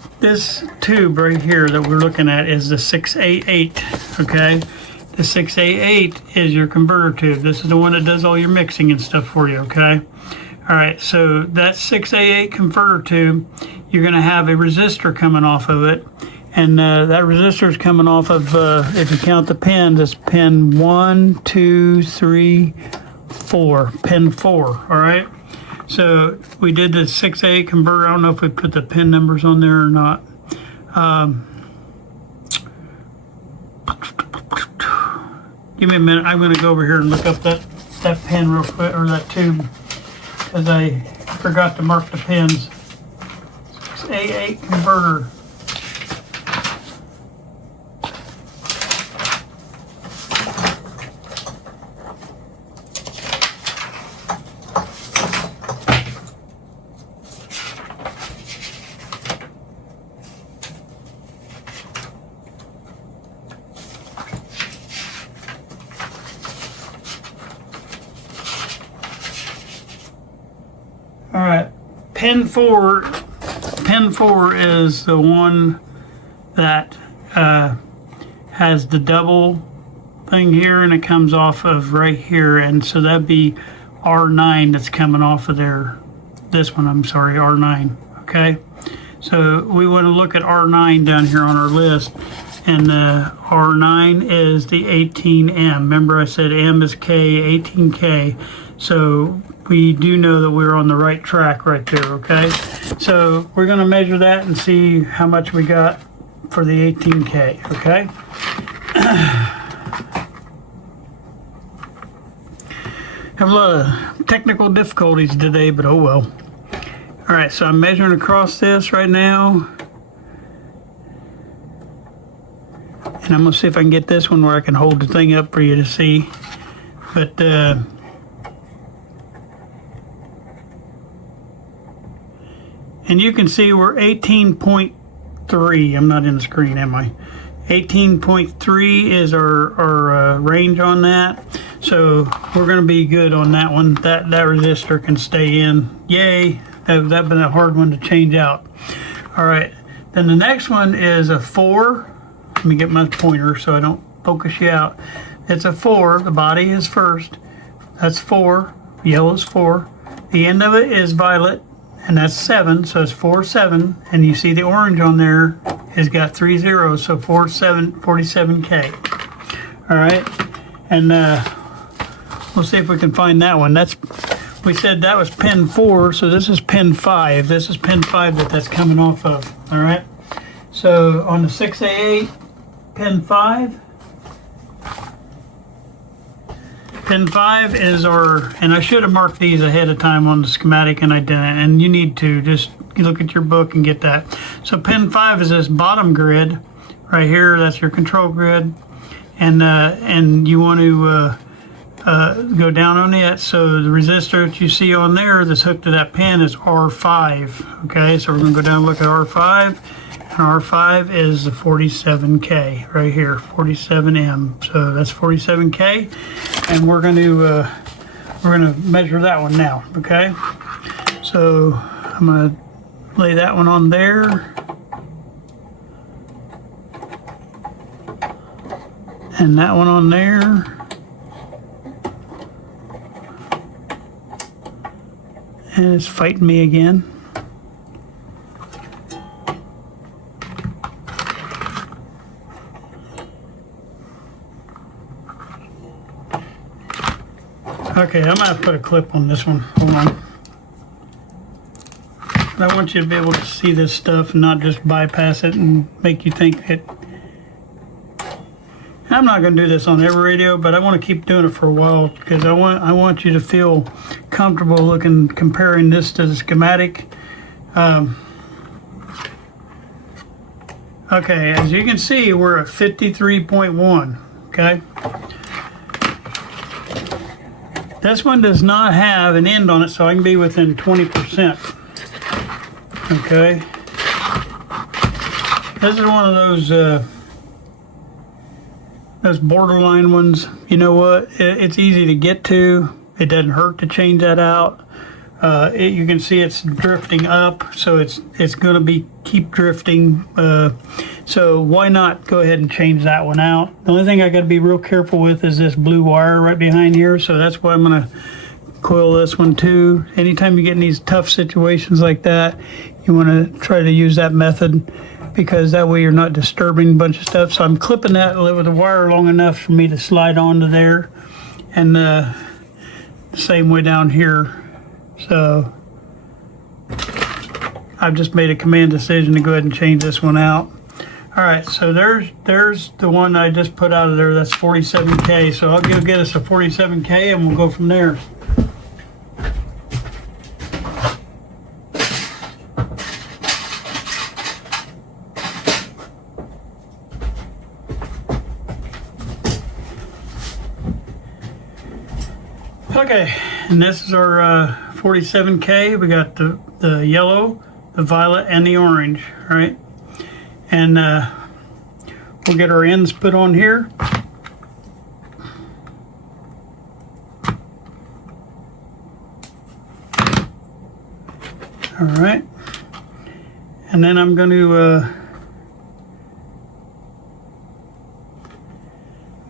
tube right here that we're looking at is the 688, okay? The 688 is your converter tube. This is the one that does all your mixing and stuff for you, okay? All right, so that 688 converter tube, you're gonna have a resistor coming off of it. And that resistor is coming off of, if you count the pins, it's pin 1, 2, 3, 4, pin 4, all right? So we did the 688 converter. I don't know if we put the pin numbers on there or not. Give me a minute. I'm going to go over here and look up that pin real quick, or that tube, because I forgot to mark the pins. 688 converter. All right, pin 4 is the one that has the double thing here, and it comes off of right here, and so that'd be R9 that's coming off of there. This one, I'm sorry, R9, okay? So we want to look at R9 down here on our list, and R9 is the 18M. Remember I said M is K, 18K, so we do know that we're on the right track right there, okay? So we're gonna measure that and see how much we got for the 18K, okay? Have a lot of technical difficulties today, but oh well. All right, so I'm measuring across this right now. And I'm gonna see if I can get this one where I can hold the thing up for you to see. But and you can see we're 18.3. I'm not in the screen, am I? 18.3 is our range on that. So we're going to be good on that one. That resistor can stay in. Yay. That's been a hard one to change out. All right. Then the next one is a 4. Let me get my pointer so I don't focus you out. It's a 4. The body is first. That's 4. Yellow is 4. The end of it is violet. And that's 7, so it's 47, and you see the orange on there has got 3 zeros, so 47K. All right, and we'll see if we can find that one. We said that was pin 4, so this is pin 5. This is pin 5 that's coming off of. All right, so on the 6A8, pin 5. Pin 5 is our, and I should have marked these ahead of time on the schematic, and I didn't, and you need to just look at your book and get that. So pin 5 is this bottom grid right here. That's your control grid, and you want to go down on it. So the resistor that you see on there that's hooked to that pin is R5. Okay, so we're going to go down and look at R5. And R5 is the 47K right here, 47M. So that's 47K, and we're going to measure that one now. Okay, so I'm going to lay that one on there, and that one on there, and it's fighting me again. Okay, I'm going to put a clip on this one. Hold on. I want you to be able to see this stuff and not just bypass it and make you think that... I'm not going to do this on every radio, but I want to keep doing it for a while because I want you to feel comfortable comparing this to the schematic. Okay, as you can see, we're at 53.1. Okay. This one does not have an end on it, so I can be within 20%. Okay. This is one of those borderline ones. You know what? It's easy to get to. It doesn't hurt to change that out. You can see it's drifting up, so it's going to keep drifting. So why not go ahead and change that one out? The only thing I got to be real careful with is this blue wire right behind here. So that's why I'm going to coil this one too. Anytime you get in these tough situations like that, you want to try to use that method because that way you're not disturbing a bunch of stuff. So I'm clipping that with the wire long enough for me to slide onto there, and the same way down here. So I've just made a command decision to go ahead and change this one out. All right, so there's the one I just put out of there. That's 47K. So I'll go get us a 47K and we'll go from there. Okay, and this is our 47K. We got the yellow, the violet, and the orange, right? And we'll get our ends put on here. All right. And then I'm going to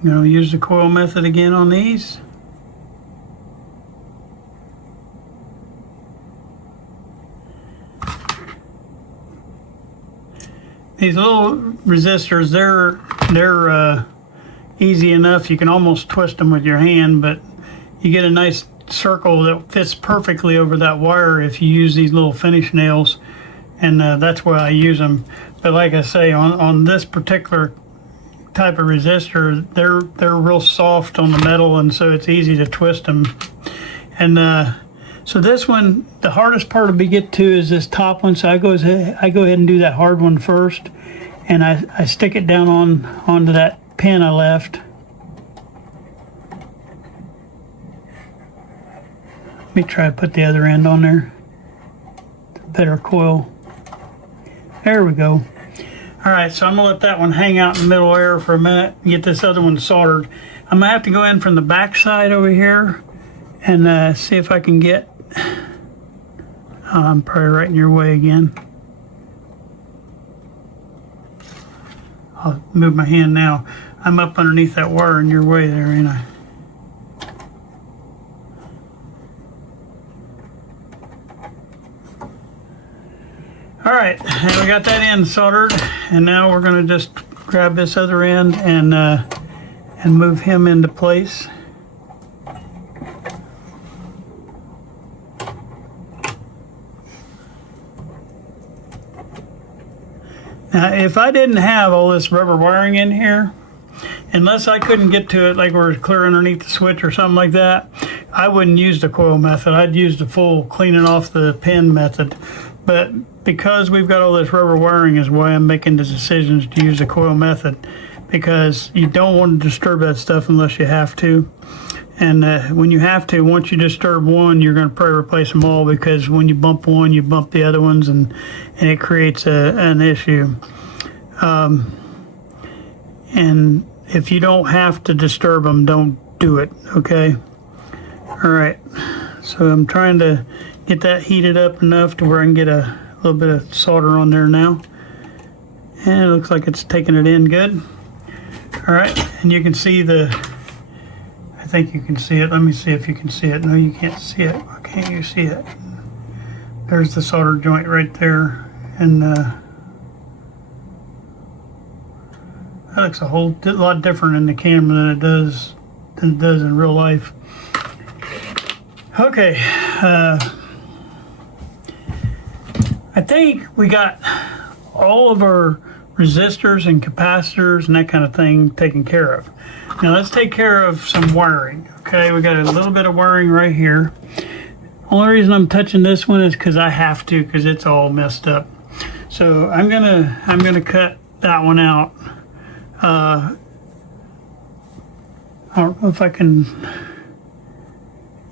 use the coil method again on these. These little resistors, they're easy enough. You can almost twist them with your hand, but you get a nice circle that fits perfectly over that wire if you use these little finish nails, and that's why I use them. But like I say, on this particular type of resistor, they're real soft on the metal, and so it's easy to twist them. And so this one, the hardest part to get to is this top one. So I go ahead and do that hard one first, and I stick it down onto that pin I left. Let me try to put the other end on there. Better coil. There we go. All right, so I'm gonna let that one hang out in the middle air for a minute and get this other one soldered. I'm gonna have to go in from the back side over here and see if I can get. I'm probably right in your way again. I'll move my hand now. I'm up underneath that wire in your way there, ain't I? All right, and we got that end soldered, and now we're going to just grab this other end and move him into place. Now, if I didn't have all this rubber wiring in here, unless I couldn't get to it, like we're clear underneath the switch or something like that, I wouldn't use the coil method. I'd use the full cleaning off the pin method. But because we've got all this rubber wiring is why I'm making the decisions to use the coil method, because you don't want to disturb that stuff unless you have to. And when you have to, once you disturb one, you're going to probably replace them all, because when you bump one, you bump the other ones, and it creates an issue. And if you don't have to disturb them, don't do it, okay? All right, so I'm trying to get that heated up enough to where I can get a little bit of solder on there now. And it looks like it's taking it in good. All right, and you can see I think you can see it. Let me see if you can see it. No, you can't see it. Why can't you see it? There's the solder joint right there. And that looks a whole lot different in the camera than it does in real life. Okay, I think we got all of our resistors and capacitors and that kind of thing taken care of. Now let's take care of some wiring. Okay, we got a little bit of wiring right here. Only reason I'm touching this one is because I have to, because it's all messed up. So I'm gonna cut that one out. I don't know if I can.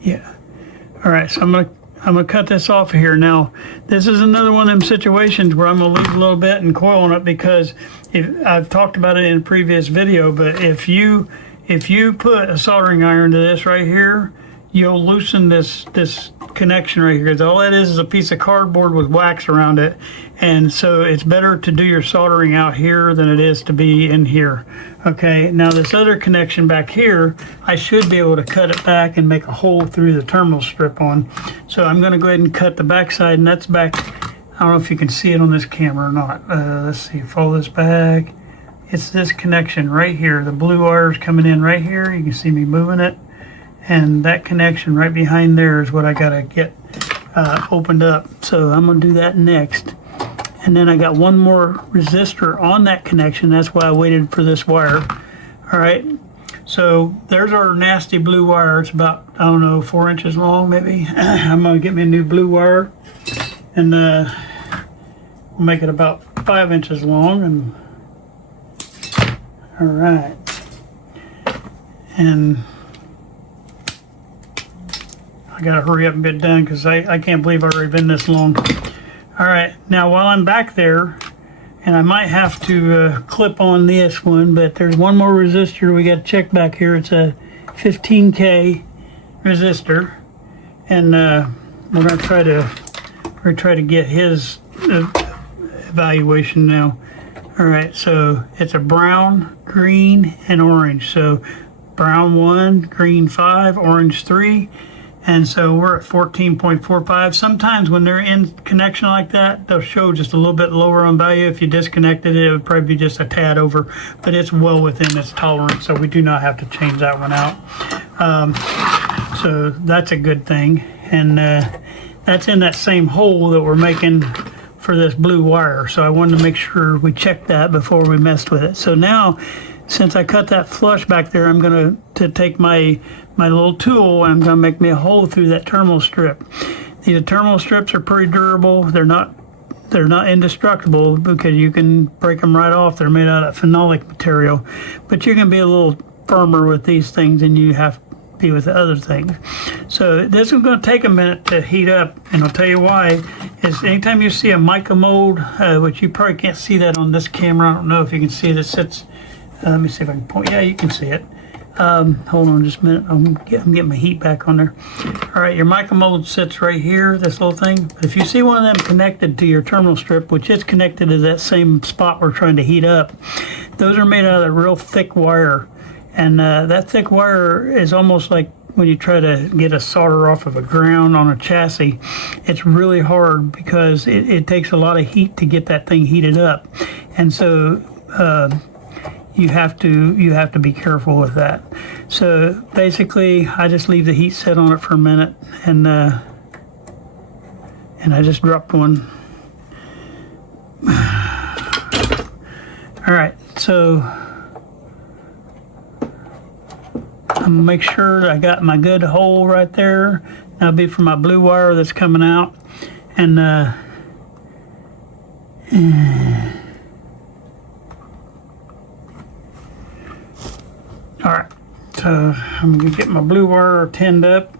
Yeah. All right. So I'm gonna cut this off of here. Now, this is another one of them situations where I'm gonna leave a little bit and coil on it, because I've talked about it in a previous video. But if you put a soldering iron to this right here, you'll loosen this connection right here, because all that is a piece of cardboard with wax around it. And so it's better to do your soldering out here than it is to be in here. Okay, now this other connection back here, I should be able to cut it back and make a hole through the terminal strip on. So I'm going to go ahead and cut the back side, and that's back. I don't know if you can see it on this camera or not. Let's see, follow this back. It's this connection right here. The blue wire's coming in right here. You can see me moving it. And that connection right behind there is what I got to get opened up. So I'm going to do that next. And then I got one more resistor on that connection. That's why I waited for this wire. All right. So there's our nasty blue wire. It's about, I don't know, 4 inches long maybe. I'm going to get me a new blue wire. And we'll make it about 5 inches long. And all right. And I gotta hurry up and get done, because I can't believe I've already been this long. All right, now while I'm back there, and I might have to clip on this one, but there's one more resistor we got to check back here. It's a 15K resistor, and we're gonna try to get his evaluation now. All right, so it's a brown, green, and orange. So brown 1, green 5, orange 3. And so we're at 14.45. Sometimes when they're in connection like that, they'll show just a little bit lower on value. If you disconnected it, it would probably be just a tad over, but it's well within its tolerance, so we do not have to change that one out. So that's a good thing. And that's in that same hole that we're making for this blue wire. So I wanted to make sure we checked that before we messed with it. So now, since I cut that flush back there, I'm going to take my little tool, and I'm going to make me a hole through that terminal strip. These terminal strips are pretty durable. They're not indestructible, because you can break them right off. They're made out of phenolic material, but you can be a little firmer with these things than you have to be with the other things. So this is going to take a minute to heat up, and I'll tell you why. Is anytime you see a mica mold, which you probably can't see that on this camera. I don't know if you can see it. It sits. Let me see if I can point. Yeah, you can see it. Hold on just a minute. I'm getting my heat back on there. All right, your mica mold sits right here, this little thing. But if you see one of them connected to your terminal strip, which is connected to that same spot we're trying to heat up, those are made out of real thick wire. And that thick wire is almost like when you try to get a solder off of a ground on a chassis. It's really hard, because it takes a lot of heat to get that thing heated up. And so you have to be careful with that. So basically, I just leave the heat set on it for a minute, and I just dropped one. All right, so I'm gonna make sure I got my good hole right there. That'll be for my blue wire that's coming out, and all right, so I'm gonna get my blue wire tinned up.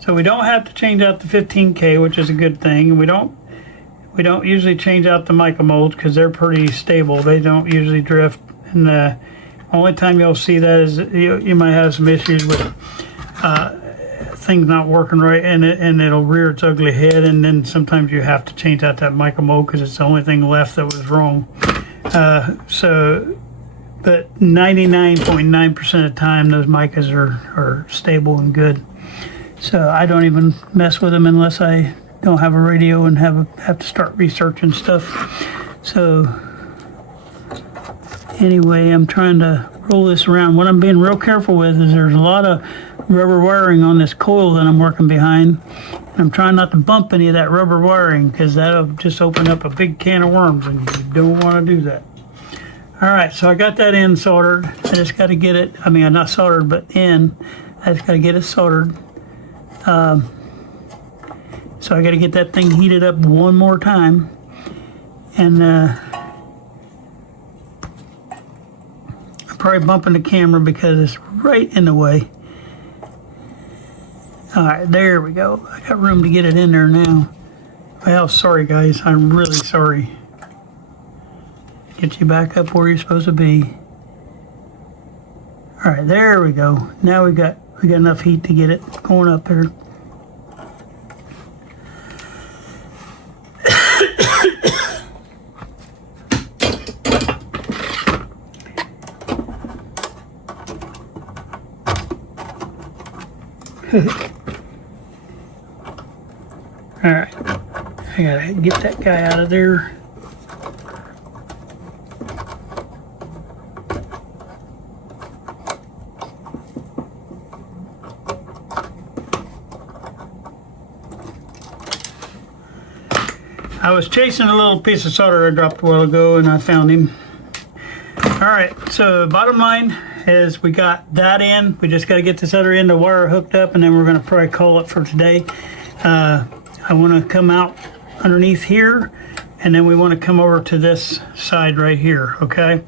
So we don't have to change out the 15K, which is a good thing. And we don't usually change out the mica molds, because they're pretty stable. They don't usually drift. And the only time you'll see that is you might have some issues with things not working right, and it'll rear its ugly head. And then sometimes you have to change out that mica mold, because it's the only thing left that was wrong. But 99.9% of the time, those micas are stable and good. So I don't even mess with them unless I don't have a radio and have to start researching stuff. So anyway, I'm trying to roll this around. What I'm being real careful with is there's a lot of rubber wiring on this coil that I'm working behind, I'm trying not to bump any of that rubber wiring because that'll just open up a big can of worms, and you don't want to do that. All right, so I got that in soldered. I just got to get it, I mean, not soldered, but in. I just got to get it soldered. So I got to get that thing heated up one more time. And I'm probably bumping the camera because it's right in the way. All right, there we go. I got room to get it in there now. Well, sorry guys, I'm really sorry. Get you back up where you're supposed to be. All right, there we go. Now we got enough heat to get it going up there. All right, I gotta get that guy out of there. I was chasing a little piece of solder I dropped a while ago, and I found him. All right, so bottom line is we got that in. We just got to get this other end of wire hooked up, and then we're going to probably call it for today. I want to come out underneath here, and then we want to come over to this side right here, okay?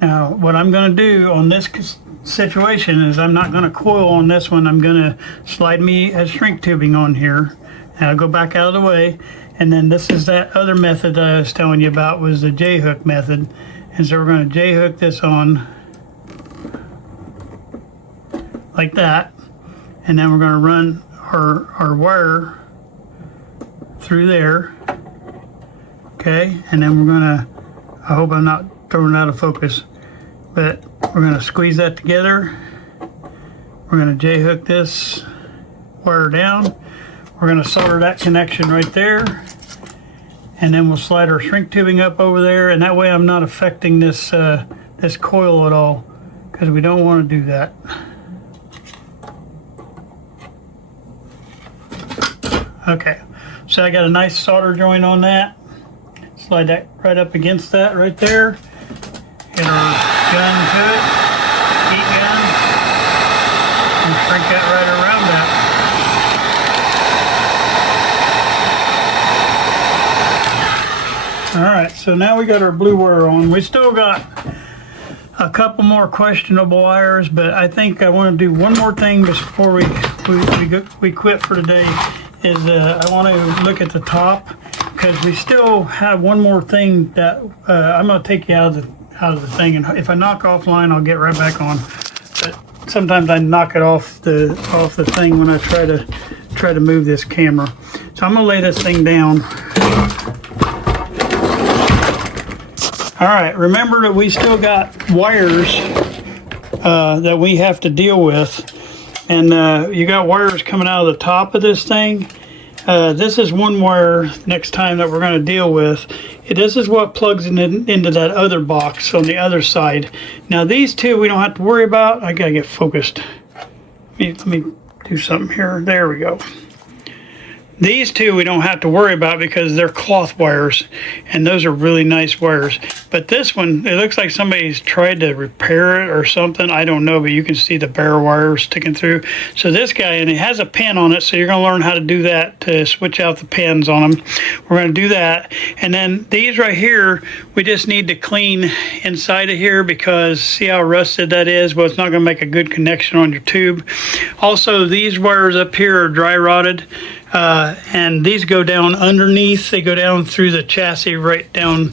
Now, what I'm going to do on this situation is I'm not going to coil on this one. I'm going to slide me a shrink tubing on here, and I'll go back out of the way. And then this is that other method that I was telling you about, was the J-hook method. And so we're going to J-hook this on like that. And then we're going to run our wire through there. Okay, and then we're going to, I hope I'm not throwing it out of focus, but we're going to squeeze that together. We're going to J-hook this wire down. We're going to solder that connection right there, and then we'll slide our shrink tubing up over there, and that way I'm not affecting this this coil at all, because we don't want to do that. Okay, so I got a nice solder joint on that. Slide that right up against that right there. Get our gun to it, heat gun, and shrink that right around that. All right, so now we got our blue wire on. We still got a couple more questionable wires, but I think I want to do one more thing before we quit for today. Is I want to look at the top, because we still have one more thing that I'm going to take you out of the thing, and if I knock offline, I'll get right back on. But sometimes I knock it off the thing when I try to move this camera. So I'm going to lay this thing down. All right, remember that we still got wires that we have to deal with. And you got wires coming out of the top of this thing. This is one wire next time that we're going to deal with. This is what plugs into that other box on the other side. Now these two we don't have to worry about. I got to get focused. Let me do something here. There we go. These two we don't have to worry about because they're cloth wires, and those are really nice wires. But this one, it looks like somebody's tried to repair it or something. I don't know, but you can see the bare wires sticking through. So this guy, and it has a pin on it, so you're going to learn how to do that to switch out the pins on them. We're going to do that. And then these right here, we just need to clean inside of here, because see how rusted that is? Well, it's not going to make a good connection on your tube. Also, these wires up here are dry rotted. And these go down underneath. They go down through the chassis right down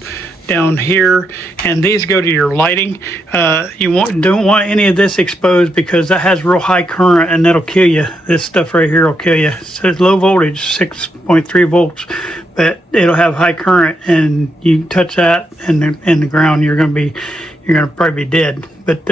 here, and these go to your lighting. You don't want any of this exposed, because that has real high current and that'll kill you. This stuff right here will kill you. It says low voltage, 6.3 volts, but it'll have high current, and you touch that in the ground, you're going to probably be dead. But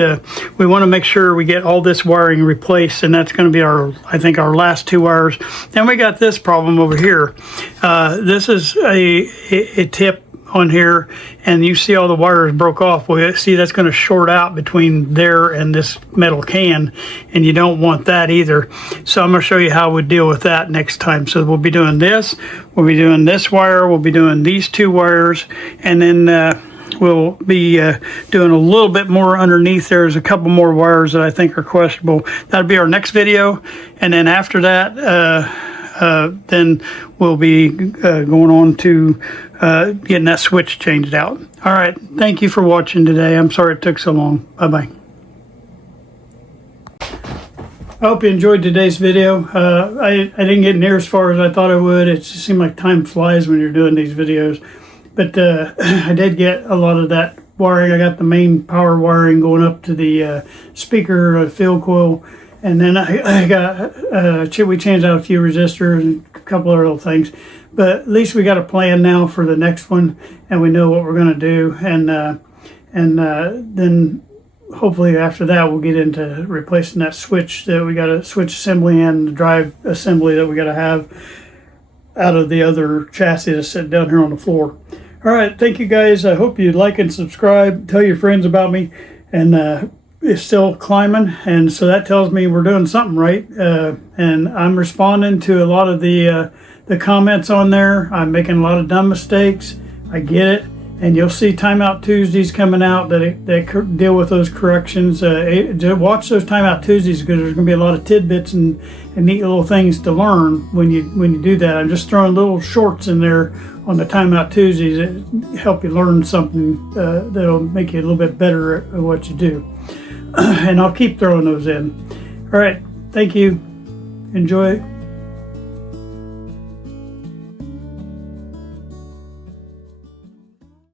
we want to make sure we get all this wiring replaced, and that's going to be I think our last two wires. Then we got this problem over here. This is a tip on here and you see all the wires broke off, well, see, that's going to short out between there and this metal can, and you don't want that either. So I'm going to show you how we deal with that next time. So we'll be doing this, we'll be doing this wire, we'll be doing these two wires, and then we'll be doing a little bit more underneath. There's a couple more wires that I think are questionable. That'll be our next video, and then after that then we'll be going on to getting that switch changed out. All right, thank you for watching today. I'm sorry it took so long. Bye-bye. I hope you enjoyed today's video. I didn't get near as far as I thought I would. It just seemed like time flies when you're doing these videos. But I did get a lot of that wiring. I got the main power wiring going up to the speaker field coil. And then I got, we changed out a few resistors and a couple of little things. But at least we got a plan now for the next one, and we know what we're going to do. And then hopefully after that we'll get into replacing that switch. That we got a switch assembly and the drive assembly that we got to have out of the other chassis that's sitting down here on the floor. All right, thank you guys. I hope you like and subscribe. Tell your friends about me. And it's still climbing, and so that tells me we're doing something right. And I'm responding to a lot of the comments on there. I'm making a lot of dumb mistakes. I get it. And you'll see Timeout Tuesdays coming out that deal with those corrections. Watch those Timeout Tuesdays, because there's going to be a lot of tidbits and neat little things to learn when you do that. I'm just throwing little shorts in there on the Timeout Tuesdays that help you learn something that'll make you a little bit better at what you do. And I'll keep throwing those in. All right, thank you. Enjoy.